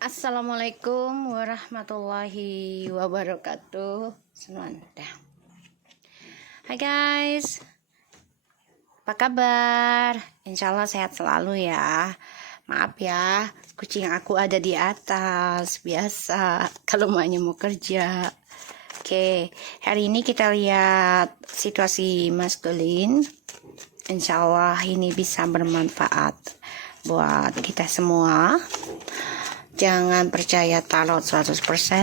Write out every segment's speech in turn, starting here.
Assalamualaikum warahmatullahi wabarakatuh. Hai guys, apa kabar? Insya Allah sehat selalu ya. Maaf ya, kucing aku ada di atas. Biasa kalau emaknya mau kerja. Oke, hari ini kita lihat situasi maskulin. Insya Allah ini bisa bermanfaat buat kita semua. Jangan percaya tarot 100%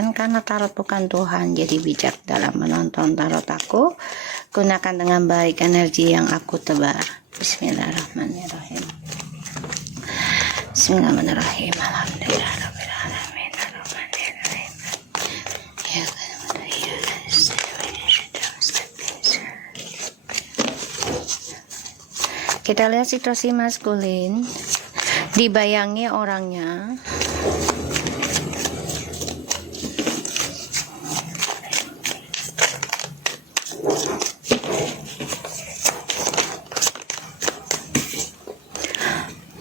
karena tarot bukan Tuhan. Jadi bijak dalam menonton tarot aku. Gunakan dengan baik energi yang aku tebar. Bismillahirrahmanirrahim. Bismillahirrahmanirrahim. Alhamdulillahirrahmanirrahim. Kita lihat situasi maskulin. Dibayangi orangnya.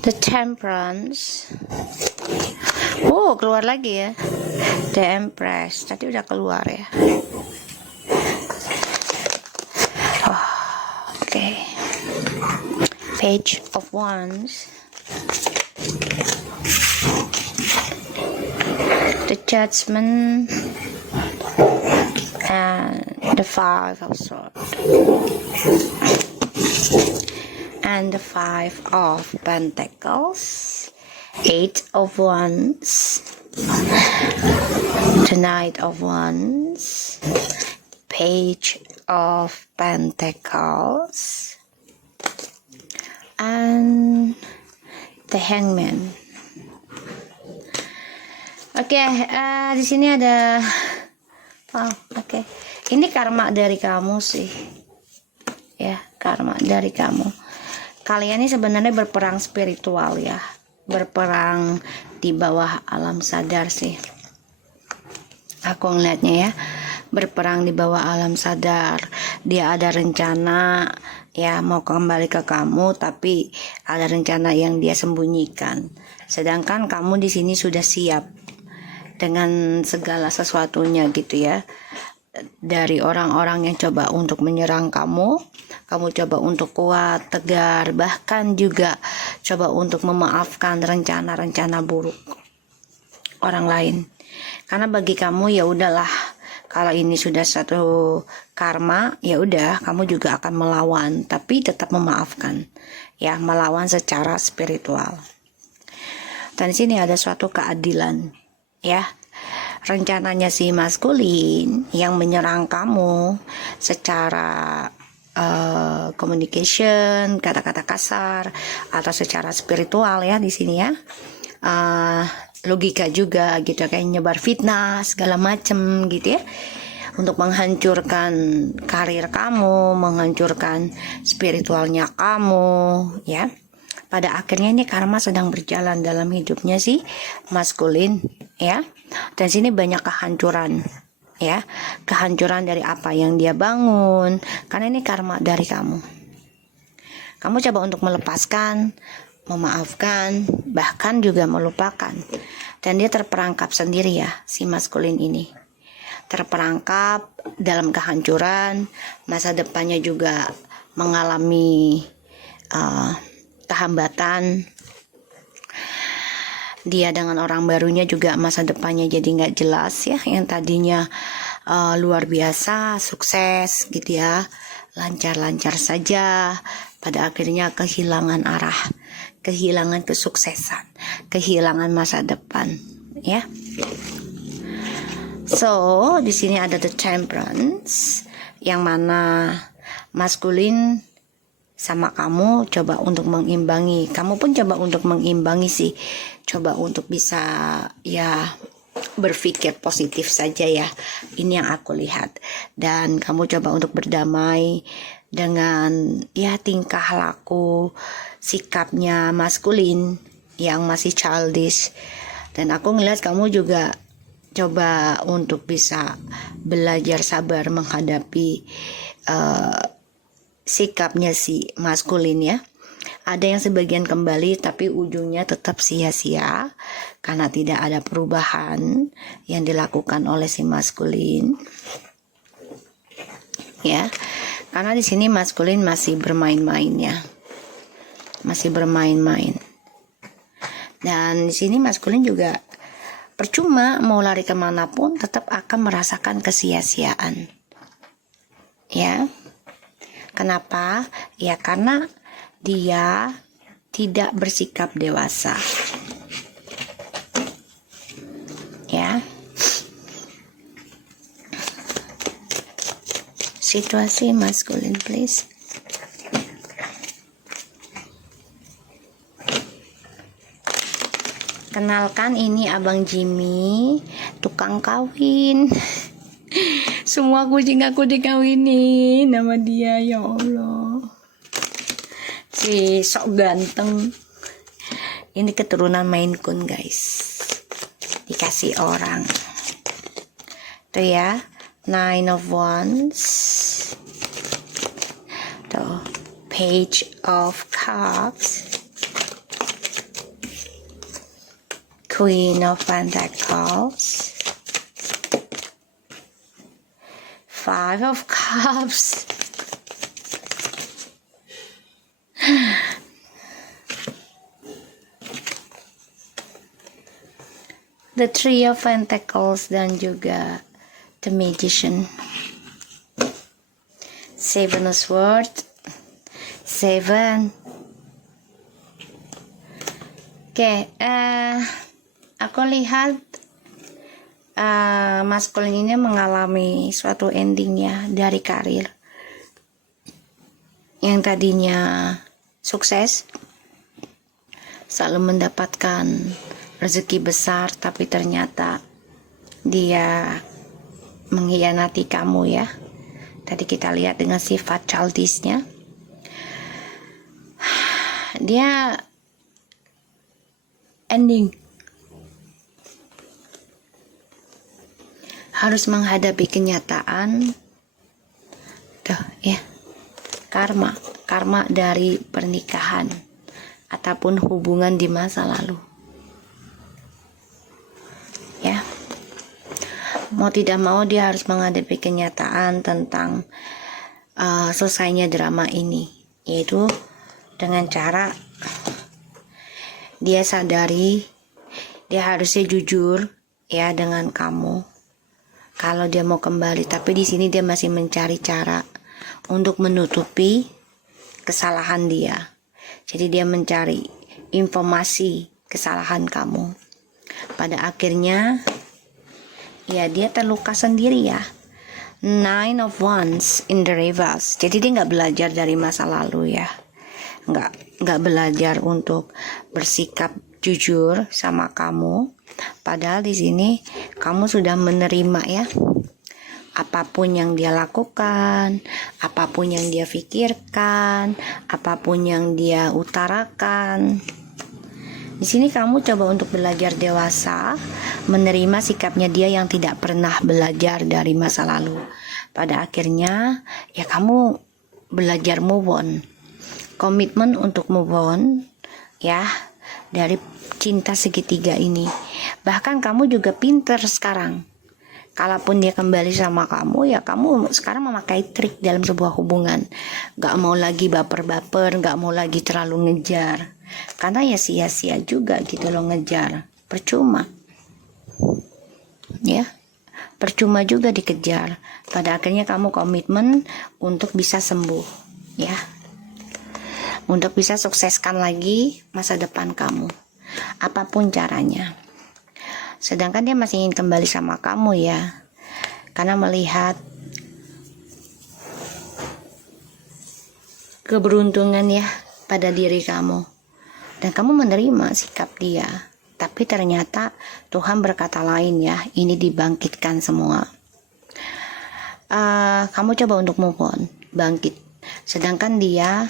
The Temperance. Oh, keluar lagi ya. The Empress. Tadi udah keluar ya. Oh, oke. Page of Wands. The Judgment. And the Five of Swords. And the Five of Pentacles, Eight of Wands, the Knight of Wands, Page of Pentacles, and the Hangman. Oke, di sini ada, oke. Ini karma dari kamu sih, ya, karma dari kamu. Kalian ini sebenarnya berperang spiritual ya, berperang di bawah alam sadar sih. Aku ngeliatnya ya, berperang di bawah alam sadar. Dia ada rencana ya mau kembali ke kamu, tapi ada rencana yang dia sembunyikan. Sedangkan kamu di sini sudah siap dengan segala sesuatunya gitu ya. Dari orang-orang yang coba untuk menyerang kamu coba untuk kuat, tegar, bahkan juga coba untuk memaafkan rencana-rencana buruk orang lain. Karena bagi kamu ya udahlah, kalau ini sudah satu karma, ya udah kamu juga akan melawan, tapi tetap memaafkan. Ya, melawan secara spiritual. Dan di sini ada suatu keadilan, ya. Rencananya si maskulin yang menyerang kamu secara communication, kata-kata kasar, atau secara spiritual ya di sini ya, logika juga gitu, kayak nyebar fitnah segala macem gitu ya, untuk menghancurkan karir kamu, menghancurkan spiritualnya kamu ya. Pada akhirnya ini karma sedang berjalan dalam hidupnya si maskulin ya. Dan sini banyak kehancuran ya, kehancuran dari apa yang dia bangun, karena ini karma dari kamu. Kamu coba untuk melepaskan, memaafkan, bahkan juga melupakan. Dan dia terperangkap sendiri ya, si maskulin ini terperangkap dalam kehancuran. Masa depannya juga mengalami kehambatan. Dia dengan orang barunya juga masa depannya jadi nggak jelas ya. Yang tadinya luar biasa, sukses gitu ya, lancar-lancar saja, pada akhirnya kehilangan arah, kehilangan kesuksesan, kehilangan masa depan ya. So di sini ada the Temperance, yang mana maskulin sama kamu coba untuk mengimbangi, kamu pun coba untuk mengimbangi sih, coba untuk bisa ya berpikir positif saja ya, ini yang aku lihat. Dan kamu coba untuk berdamai dengan ya tingkah laku, sikapnya maskulin yang masih childish. Dan aku ngelihat kamu juga coba untuk bisa belajar sabar menghadapi sikapnya si maskulin ya. Ada yang sebagian kembali tapi ujungnya tetap sia-sia karena tidak ada perubahan yang dilakukan oleh si maskulin. Ya, karena di sini maskulin masih bermain-main ya, masih bermain-main. Dan di sini maskulin juga percuma mau lari kemanapun tetap akan merasakan kesia-siaan. Ya, kenapa? Ya karena dia tidak bersikap dewasa. Ya. Situasi maskulin, please. Kenalkan, ini Abang Jimmy, tukang kawin. Semua kucing aku dikawinin nama dia, ya Allah. Si sok ganteng. Ini keturunan Maine Coon, guys. Dikasih orang. Tuh ya. Nine of Wands, tuh, Page of Cups, Queen of Pentacles, Five of Cups, the Three of Pentacles, dan juga The Magician. Seven of Swords, Seven. Oke, aku lihat maskulin ini mengalami suatu ending ya dari karir. Yang tadinya sukses, selalu mendapatkan rezeki besar, tapi ternyata dia mengkhianati kamu ya. Tadi kita lihat dengan sifat childishnya, dia ending harus menghadapi kenyataan. Tuh ya, karma dari pernikahan ataupun hubungan di masa lalu ya. Mau tidak mau dia harus menghadapi kenyataan tentang selesainya drama ini, yaitu dengan cara dia sadari dia harusnya jujur ya dengan kamu kalau dia mau kembali, tapi di sini dia masih mencari cara untuk menutupi kesalahan dia. Jadi dia mencari informasi kesalahan kamu. Pada akhirnya ya dia terluka sendiri ya. Nine of Wands in the reverse. Jadi dia nggak belajar dari masa lalu ya. Nggak belajar untuk bersikap jujur sama kamu. Padahal di sini kamu sudah menerima ya. Apapun yang dia lakukan, apapun yang dia pikirkan, apapun yang dia utarakan. Di sini kamu coba untuk belajar dewasa, menerima sikapnya dia yang tidak pernah belajar dari masa lalu. Pada akhirnya, ya kamu belajar move on. Komitmen untuk move on, ya, dari cinta segitiga ini. Bahkan kamu juga pinter sekarang. Kalaupun dia kembali sama kamu, ya kamu sekarang memakai trik dalam sebuah hubungan. Gak mau lagi baper-baper, gak mau lagi terlalu ngejar. Karena ya sia-sia juga gitu loh ngejar, percuma ya, percuma juga dikejar. Pada akhirnya kamu komitmen untuk bisa sembuh ya, untuk bisa sukseskan lagi masa depan kamu apapun caranya. Sedangkan dia masih ingin kembali sama kamu ya, karena melihat keberuntungan ya pada diri kamu. Dan kamu menerima sikap dia. Tapi ternyata Tuhan berkata lain ya. Ini dibangkitkan semua. Kamu coba untuk move on, bangkit. Sedangkan dia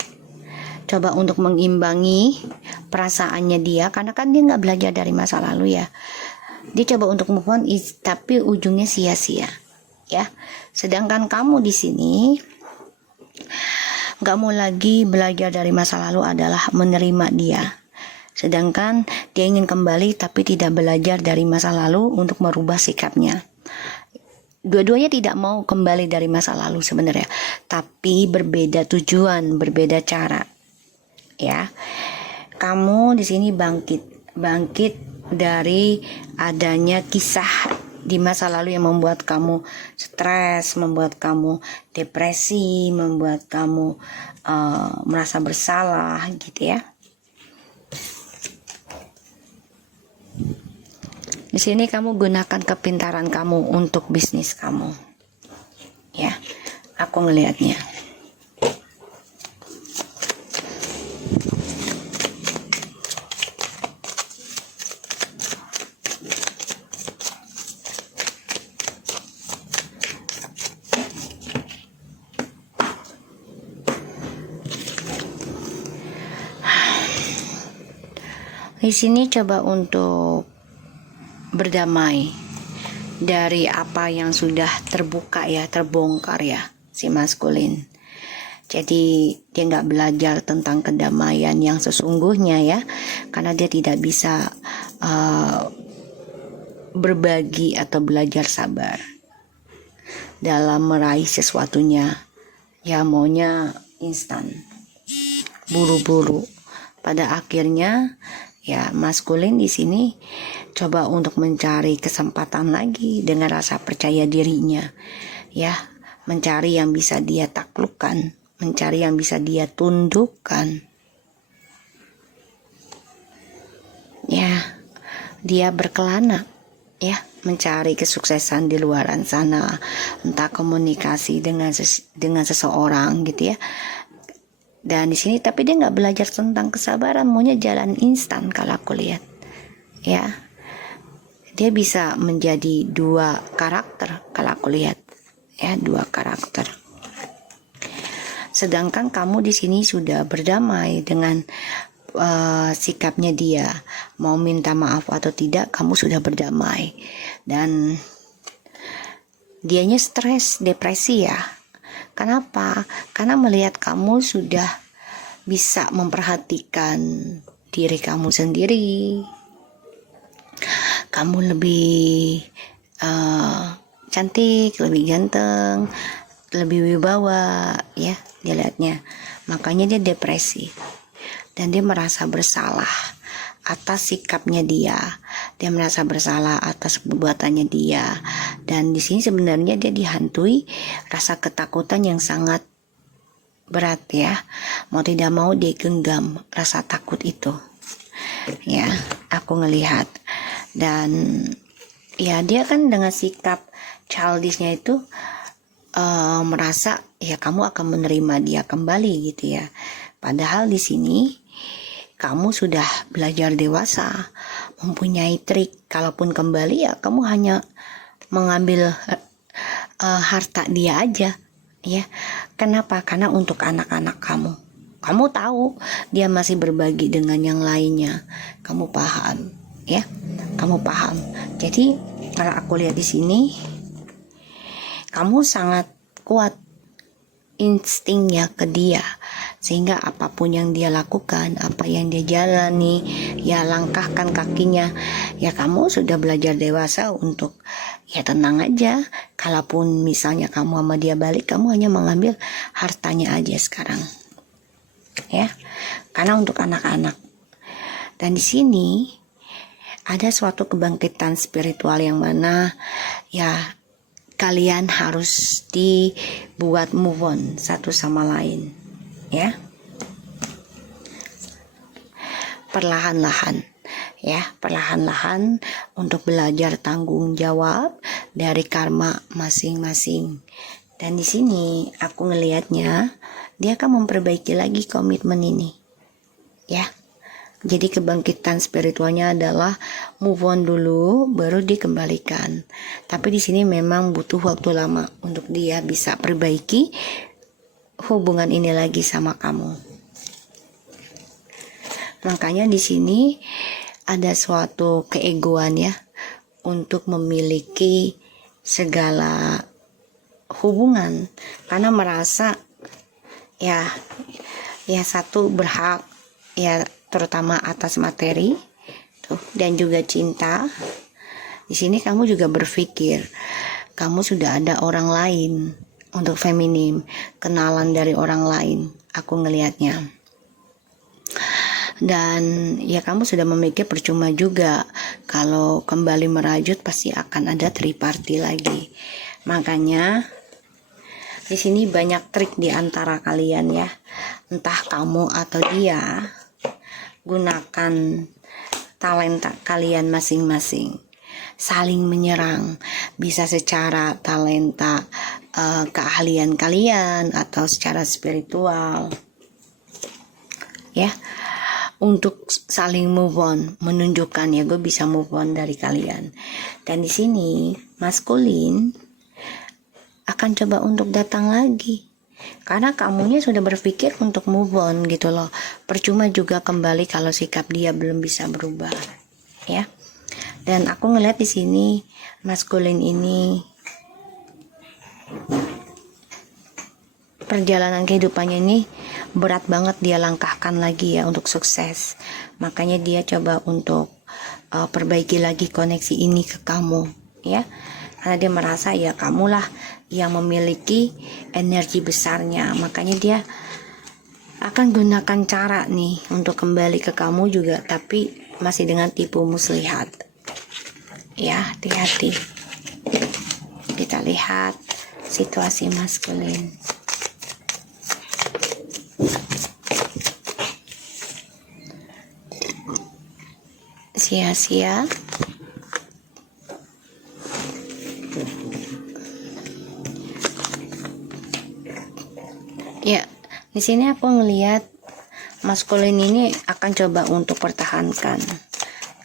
coba untuk mengimbangi perasaannya dia. Karena kan dia gak belajar dari masa lalu ya. Dia coba untuk move on, tapi ujungnya sia-sia ya. Sedangkan kamu di sini nggak mau lagi belajar dari masa lalu adalah menerima dia. Sedangkan dia ingin kembali tapi tidak belajar dari masa lalu untuk merubah sikapnya. Dua-duanya tidak mau kembali dari masa lalu sebenarnya, tapi berbeda tujuan, berbeda cara. Ya, kamu di sini bangkit dari adanya kisah di masa lalu yang membuat kamu stres, membuat kamu depresi, membuat kamu merasa bersalah, gitu ya. Di sini kamu gunakan kepintaran kamu untuk bisnis kamu. Ya, aku ngelihatnya. Di sini coba untuk berdamai dari apa yang sudah terbuka ya, terbongkar ya, si maskulin. Jadi dia nggak belajar tentang kedamaian yang sesungguhnya ya, karena dia tidak bisa berbagi atau belajar sabar dalam meraih sesuatunya. Ya maunya instan, buru-buru. Pada akhirnya ya maskulin di sini coba untuk mencari kesempatan lagi dengan rasa percaya dirinya, ya, mencari yang bisa dia taklukkan, mencari yang bisa dia tundukkan. Ya, dia berkelana, ya, mencari kesuksesan di luaran sana, entah komunikasi dengan seseorang gitu ya. Dan di sini tapi dia nggak belajar tentang kesabaran, maunya jalan instan kalau aku lihat, ya. Dia bisa menjadi dua karakter kalau aku lihat, ya, dua karakter. Sedangkan kamu di sini sudah berdamai dengan sikapnya dia, mau minta maaf atau tidak, kamu sudah berdamai. Dan dianya stres, depresi ya. Kenapa? Karena melihat kamu sudah bisa memperhatikan diri kamu sendiri. Kamu lebih cantik, lebih ganteng, lebih wibawa, ya, dia lihatnya. Makanya dia depresi. Dan dia merasa bersalah atas sikapnya dia. Dia merasa bersalah atas perbuatannya dia. Dan di sini sebenarnya dia dihantui rasa ketakutan yang sangat berat ya. Mau tidak mau dia genggam rasa takut itu. Ya, aku ngelihat. Dan ya dia kan dengan sikap childishnya itu merasa ya kamu akan menerima dia kembali gitu ya. Padahal di sini kamu sudah belajar dewasa, mempunyai trik. Kalaupun kembali ya kamu hanya mengambil harta dia aja, ya. Kenapa? Karena untuk anak-anak kamu. Kamu tahu dia masih berbagi dengan yang lainnya. Kamu paham, ya? Kamu paham. Jadi kalau aku lihat di sini, kamu sangat kuat instingnya ke dia, sehingga apapun yang dia lakukan, apa yang dia jalani, ya langkahkan kakinya, ya kamu sudah belajar dewasa untuk ya tenang aja. Kalaupun misalnya kamu sama dia balik, kamu hanya mengambil hartanya aja sekarang, ya, karena untuk anak-anak. Dan di sini ada suatu kebangkitan spiritual yang mana ya kalian harus dibuat move on satu sama lain, ya, perlahan-lahan, ya, perlahan-lahan untuk belajar tanggung jawab dari karma masing-masing. Dan di sini aku ngelihatnya dia akan memperbaiki lagi komitmen ini, ya. Jadi kebangkitan spiritualnya adalah move on dulu, baru dikembalikan. Tapi di sini memang butuh waktu lama untuk dia bisa perbaiki hubungan ini lagi sama kamu. Makanya di sini ada suatu keegoan ya, untuk memiliki segala hubungan, karena merasa ya, ya satu berhak ya, terutama atas materi tuh, dan juga cinta. Di sini kamu juga berpikir kamu sudah ada orang lain untuk feminim, kenalan dari orang lain, aku ngelihatnya. Dan ya kamu sudah memikir percuma juga, kalau kembali merajut pasti akan ada triparty lagi. Makanya di sini banyak trik di antara kalian ya, entah kamu atau dia, gunakan talenta kalian masing-masing, saling menyerang, bisa secara talenta, keahlian kalian, atau secara spiritual ya, untuk saling move on, menunjukkan ya gue bisa move on dari kalian. Dan di sini maskulin akan coba untuk datang lagi, karena kamunya sudah berpikir untuk move on gitu loh. Percuma juga kembali kalau sikap dia belum bisa berubah ya. Dan aku ngeliat di sini maskulin ini perjalanan kehidupannya ini berat banget dia langkahkan lagi ya untuk sukses. Makanya dia coba untuk perbaiki lagi koneksi ini ke kamu ya, karena dia merasa ya kamulah yang memiliki energi besarnya. Makanya dia akan gunakan cara nih untuk kembali ke kamu juga, tapi masih dengan tipu muslihat ya. Hati-hati. Kita lihat situasi maskulin. Sia-sia. Ya, di sini aku ngelihat maskulin ini akan coba untuk pertahankan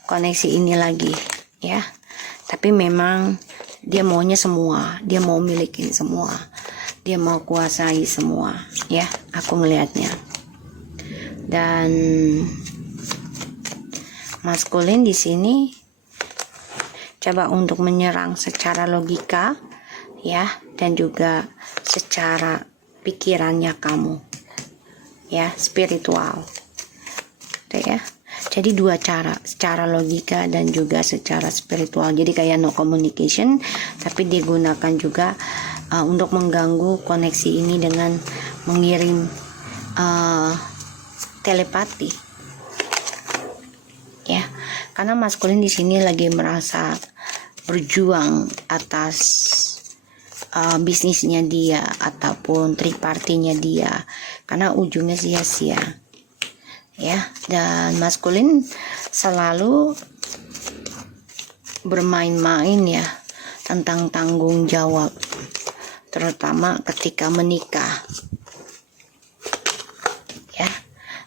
koneksi ini lagi ya. Tapi memang dia maunya semua, dia mau milikin semua, dia mau kuasai semua ya, aku ngelihatnya. Dan maskulin di sini coba untuk menyerang secara logika ya, dan juga secara pikirannya kamu ya, spiritual tuh ya. Jadi dua cara, secara logika dan juga secara spiritual. Jadi kayak no communication, tapi digunakan juga untuk mengganggu koneksi ini dengan mengirim telepati ya. Karena maskulin di sini lagi merasa berjuang atas bisnisnya dia ataupun tripartinya dia, karena ujungnya sia-sia ya. Dan maskulin selalu bermain-main ya tentang tanggung jawab, terutama ketika menikah ya.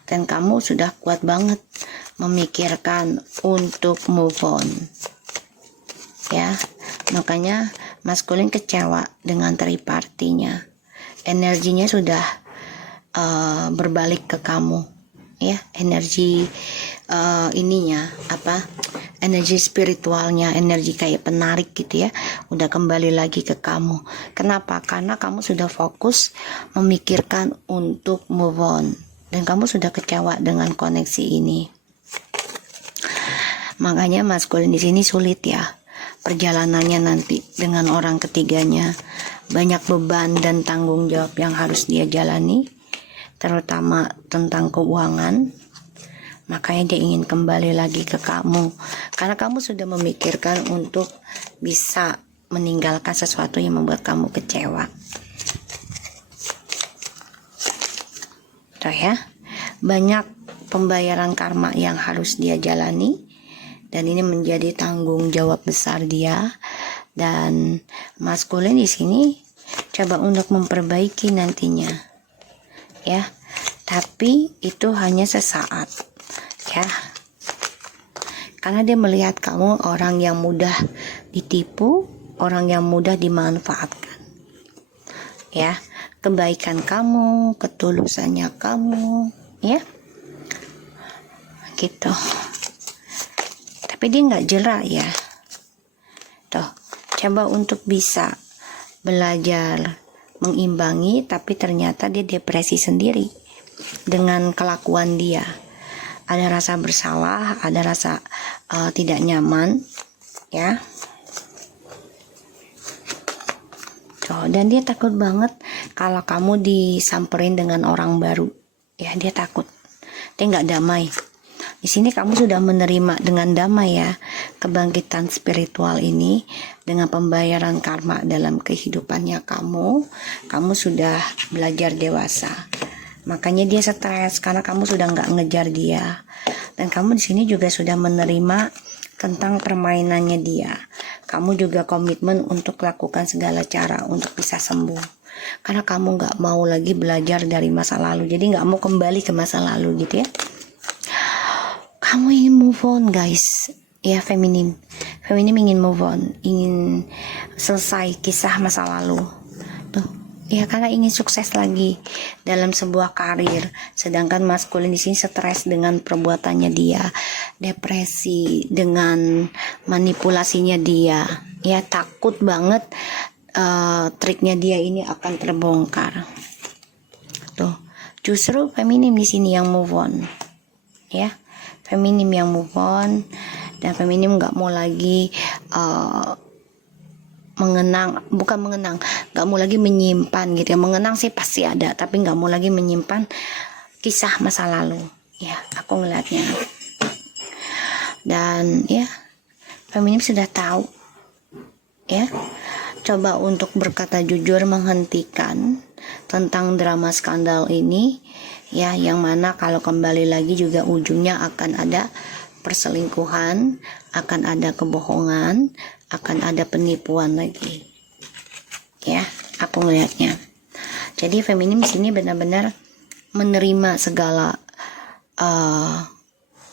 Dan kamu sudah kuat banget memikirkan untuk move on ya. Makanya maskulin kecewa dengan tripartinya, energinya sudah berbalik ke kamu ya. Energi ininya apa, energi spiritualnya, energi kayak penarik gitu ya, udah kembali lagi ke kamu. Kenapa? Karena kamu sudah fokus memikirkan untuk move on, dan kamu sudah kecewa dengan koneksi ini. Makanya maskulin di sini sulit ya perjalanannya nanti dengan orang ketiganya. Banyak beban dan tanggung jawab yang harus dia jalani, terutama tentang keuangan. Makanya dia ingin kembali lagi ke kamu, karena kamu sudah memikirkan untuk bisa meninggalkan sesuatu yang membuat kamu kecewa. Tuh ya, banyak pembayaran karma yang harus dia jalani, dan ini menjadi tanggung jawab besar dia. Dan maskulin di sini coba untuk memperbaiki nantinya ya, tapi itu hanya sesaat ya, karena dia melihat kamu orang yang mudah ditipu, orang yang mudah dimanfaatkan ya. Kebaikan kamu, ketulusannya kamu ya gitu. Tapi dia nggak jera ya. Tuh, coba untuk bisa belajar mengimbangi, tapi ternyata dia depresi sendiri dengan kelakuan dia. Ada rasa bersalah, ada rasa tidak nyaman, ya. Dan dia takut banget kalau kamu disamperin dengan orang baru, ya. Dia takut, dia nggak damai. Di sini kamu sudah menerima dengan damai, ya, kebangkitan spiritual ini dengan pembayaran karma dalam kehidupannya kamu. Kamu sudah belajar dewasa, makanya dia stres karena kamu sudah nggak ngejar dia. Dan kamu di sini juga sudah menerima tentang permainannya dia. Kamu juga komitmen untuk lakukan segala cara untuk bisa sembuh, karena kamu nggak mau lagi belajar dari masa lalu. Jadi nggak mau kembali ke masa lalu, gitu ya. Kamu ingin move on, guys, ya. Feminim ingin move on, ingin selesai kisah masa lalu tuh, ya, karena ingin sukses lagi dalam sebuah karir. Sedangkan maskulin di sini stres dengan perbuatannya dia, depresi dengan manipulasinya dia, ya. Takut banget triknya dia ini akan terbongkar tuh. Justru feminim di sini yang move on, ya. Feminim yang move on, dan feminim nggak mau lagi nggak mau lagi menyimpan, gitu ya. Mengenang sih pasti ada, tapi nggak mau lagi menyimpan kisah masa lalu, ya. Aku ngelihatnya, dan ya, feminim sudah tahu, ya. Coba untuk berkata jujur, menghentikan tentang drama skandal ini, ya, yang mana kalau kembali lagi juga ujungnya akan ada perselingkuhan, akan ada kebohongan, akan ada penipuan lagi, ya. Aku melihatnya. Jadi feminim di sini benar-benar menerima segala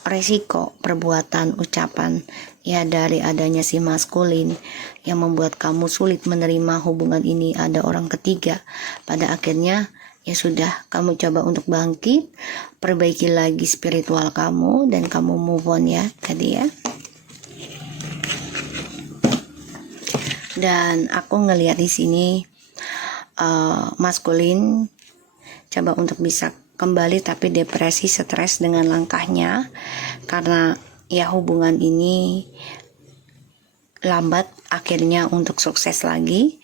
resiko perbuatan, ucapan, ya, dari adanya si maskulin yang membuat kamu sulit menerima hubungan ini ada orang ketiga. Pada akhirnya, ya sudah, kamu coba untuk bangkit, perbaiki lagi spiritual kamu, dan kamu move on, ya, tadi, ya. Dan aku ngelihat di sini maskulin coba untuk bisa kembali, tapi depresi, stres dengan langkahnya, karena ya hubungan ini lambat akhirnya untuk sukses lagi.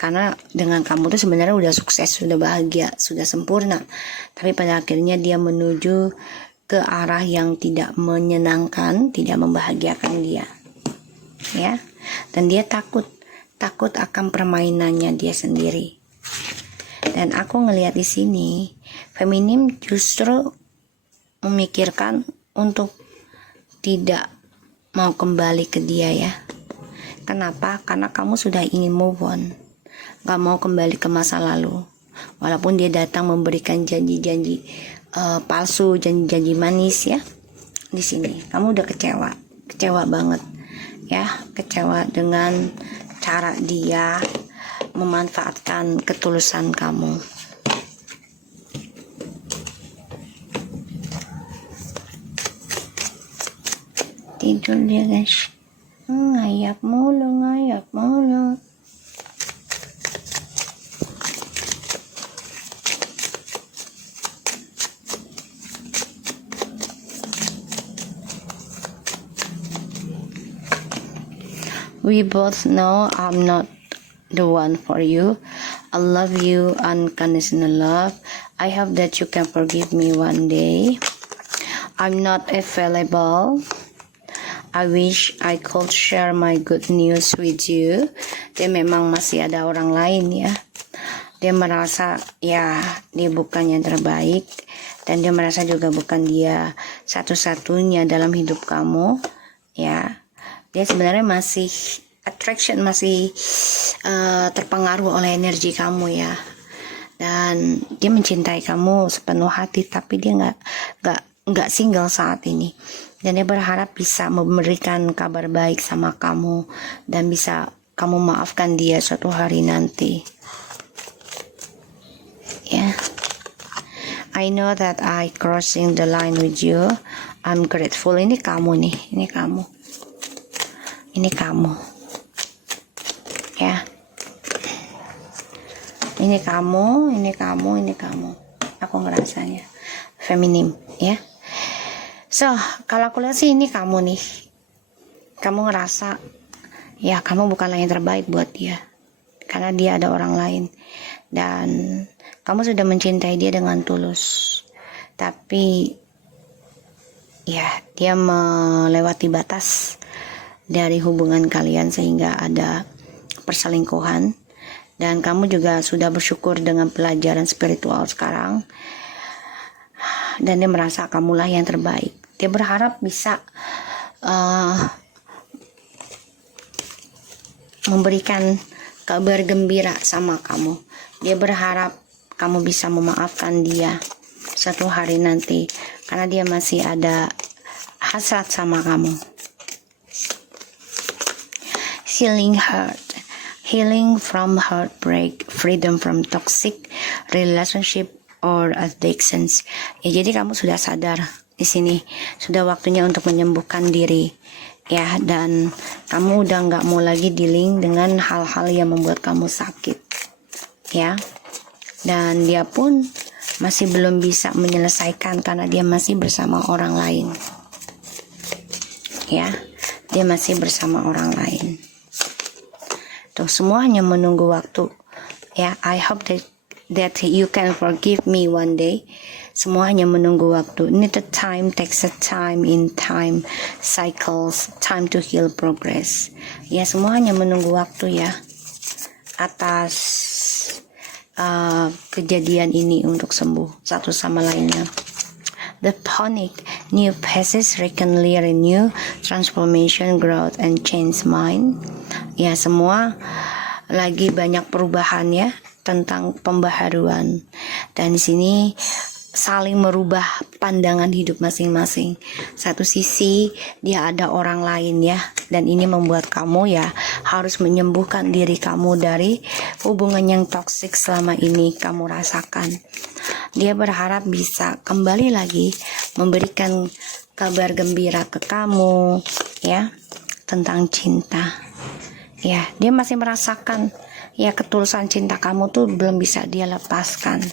Karena dengan kamu tuh sebenarnya udah sukses, sudah bahagia, sudah sempurna, tapi pada akhirnya dia menuju ke arah yang tidak menyenangkan, tidak membahagiakan dia, ya. Dan dia takut akan permainannya dia sendiri. Dan aku ngelihat di sini feminim justru memikirkan untuk tidak mau kembali ke dia, ya. Kenapa? Karena kamu sudah ingin move on, gak mau kembali ke masa lalu. Walaupun dia datang memberikan janji-janji palsu, janji-janji manis, ya. Di sini kamu udah kecewa banget, ya. Kecewa dengan cara dia memanfaatkan ketulusan kamu. Tidur dia, guys. Ngayap mulu. We both know I'm not the one for you. I love you, unconditional love. I hope that you can forgive me one day. I'm not available. I wish I could share my good news with you. Dia memang masih ada orang lain, ya. Dia merasa, ya, dia bukan yang terbaik, dan dia merasa juga bukan dia satu-satunya dalam hidup kamu, ya. Dia sebenarnya masih attraction, masih terpengaruh oleh energi kamu, ya. Dan dia mencintai kamu sepenuh hati, tapi dia nggak single saat ini. Dan dia berharap bisa memberikan kabar baik sama kamu, dan bisa kamu maafkan dia suatu hari nanti, ya. I know that I crossing the line with you. I'm grateful. Ini kamu nih, ini kamu, ya. Ini kamu, ini kamu, ini kamu. Aku ngerasanya feminim, ya. So, kalau aku lihat sih ini kamu nih. Kamu ngerasa, ya kamu bukanlah yang terbaik buat dia. Karena dia ada orang lain. Dan kamu sudah mencintai dia dengan tulus. Tapi, ya dia melewati batas dari hubungan kalian sehingga ada perselingkuhan. Dan kamu juga sudah bersyukur dengan pelajaran spiritual sekarang. Dan dia merasa kamulah yang terbaik. Dia berharap bisa memberikan kabar gembira sama kamu. Dia berharap kamu bisa memaafkan dia suatu hari nanti. Karena dia masih ada hasrat sama kamu. Healing from heartbreak, freedom from toxic relationship or addictions. Ya, jadi kamu sudah sadar di sini, sudah waktunya untuk menyembuhkan diri, ya. Dan kamu udah nggak mau lagi dealing dengan hal-hal yang membuat kamu sakit, ya. Dan dia pun masih belum bisa menyelesaikan karena dia masih bersama orang lain, ya. Dia masih bersama orang lain. Tuh, semua hanya menunggu waktu, ya. I hope that you can forgive me one day. Semua hanya menunggu waktu. Need a time, takes a time, in time cycles, time to heal progress. Ya, semua hanya menunggu waktu, ya, atas kejadian ini untuk sembuh satu sama lainnya. The panic, new phases, renew, transformation, growth, and change mind. Ya, semua lagi banyak perubahan, ya, tentang pembaharuan. Dan di sini saling merubah pandangan hidup masing-masing. Satu sisi dia ada orang lain, ya, dan ini membuat kamu, ya, harus menyembuhkan diri kamu dari hubungan yang toksik selama ini kamu rasakan. Dia berharap bisa kembali lagi memberikan kabar gembira ke kamu, ya, tentang cinta. Ya, dia masih merasakan, ya, ketulusan cinta kamu tuh belum bisa dia lepaskan,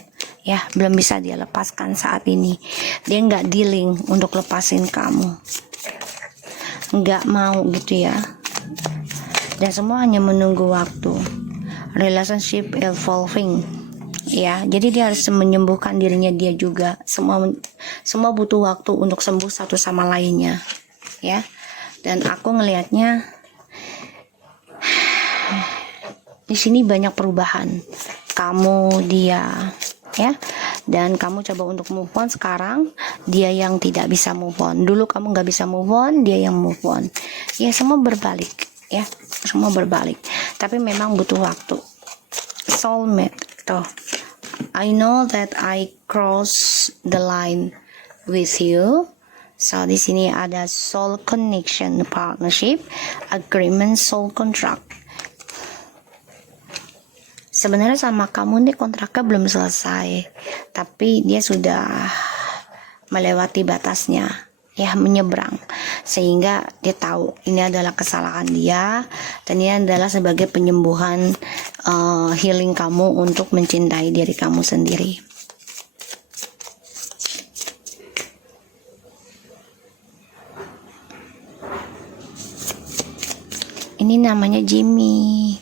ya, belum bisa dia lepaskan saat ini. Dia nggak dealing untuk lepasin kamu, nggak mau gitu, ya. Dan semua hanya menunggu waktu. Relationship evolving, ya. Jadi dia harus menyembuhkan dirinya dia juga. Semua butuh waktu untuk sembuh satu sama lainnya, ya. Dan aku ngelihatnya di sini banyak perubahan. Kamu, dia, ya. Dan kamu coba untuk move on sekarang. Dia yang tidak bisa move on. Dulu kamu nggak bisa move on, dia yang move on. Ya, semua berbalik, ya. Semua berbalik. Tapi memang butuh waktu. Soulmate, tuh. I know that I cross the line with you. So di sini ada soul connection, partnership, agreement, soul contract. Sebenarnya sama kamu nih kontraknya belum selesai, tapi dia sudah melewati batasnya, ya, menyeberang, sehingga dia tahu ini adalah kesalahan dia, dan ini adalah sebagai penyembuhan, healing kamu untuk mencintai diri kamu sendiri. Ini namanya Jimmy.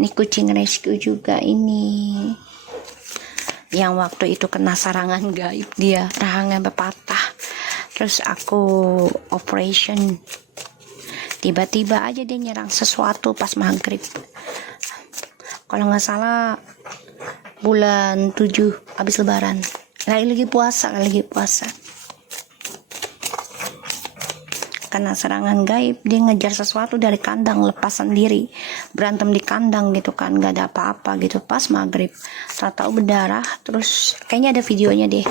Ini kucing rescue juga ini. Yang waktu itu kena serangan gaib dia, rahangnya patah. Terus aku operation. Tiba-tiba aja dia nyerang sesuatu pas maghrib. Kalau nggak salah bulan 7 habis lebaran. Lagi puasa. Karena serangan gaib, dia ngejar sesuatu dari kandang, lepas sendiri, berantem di kandang gitu kan, nggak ada apa-apa gitu. Pas maghrib, tahu berdarah, terus kayaknya ada videonya deh,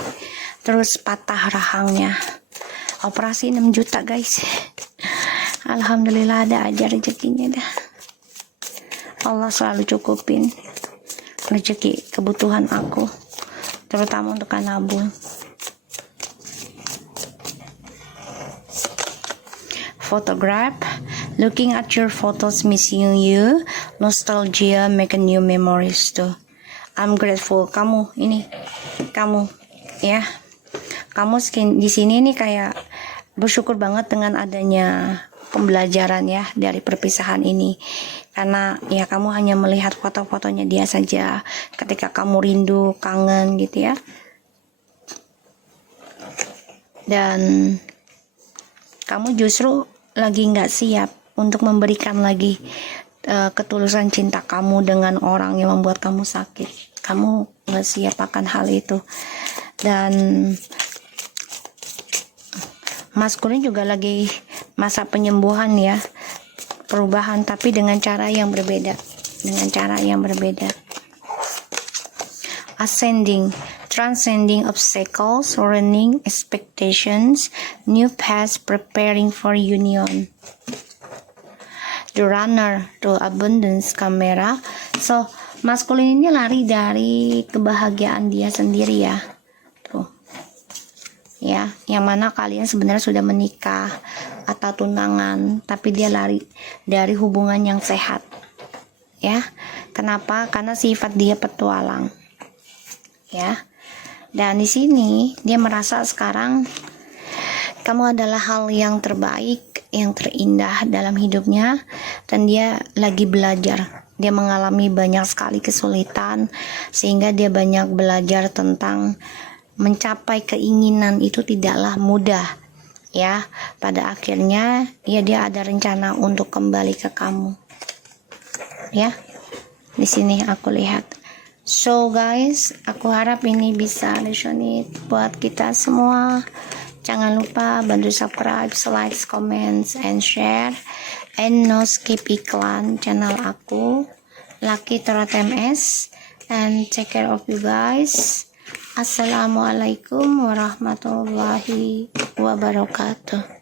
terus patah rahangnya. Operasi 6 juta guys. Alhamdulillah ada aja rezekinya dah. Allah selalu cukupin rezeki kebutuhan aku, terutama untuk nabung. Photograph, looking at your photos, missing you, nostalgia, make a new memories too. I'm grateful. Kamu ya, kamu di sini nih kayak bersyukur banget dengan adanya pembelajaran ya dari perpisahan ini, karena ya kamu hanya melihat foto-fotonya dia saja ketika kamu rindu, kangen gitu ya, dan kamu justru lagi nggak siap untuk memberikan lagi ketulusan cinta kamu dengan orang yang membuat kamu sakit. Kamu nggak siap akan hal itu. Dan maskulin juga lagi masa penyembuhan ya, perubahan, tapi dengan cara yang berbeda, ascending, transcending obstacles, running expectations, new paths preparing for union. The runner to abundance camera. So maskulin ini lari dari kebahagiaan dia sendiri ya, tuh ya, yang mana kalian sebenarnya sudah menikah atau tunangan, tapi dia lari dari hubungan yang sehat ya. Kenapa? Karena sifat dia petualang ya. Dan di sini dia merasa sekarang kamu adalah hal yang terbaik, yang terindah dalam hidupnya, dan dia lagi belajar. Dia mengalami banyak sekali kesulitan, sehingga dia banyak belajar tentang mencapai keinginan itu tidaklah mudah ya. Pada akhirnya ya dia ada rencana untuk kembali ke kamu ya. Di sini aku lihat. So guys, aku harap ini bisa resonate buat kita semua. Jangan lupa bantu subscribe, like, comments, and share, and no skip iklan channel aku, Lucky Tarot MS, and take care of you guys. Assalamualaikum warahmatullahi wabarakatuh.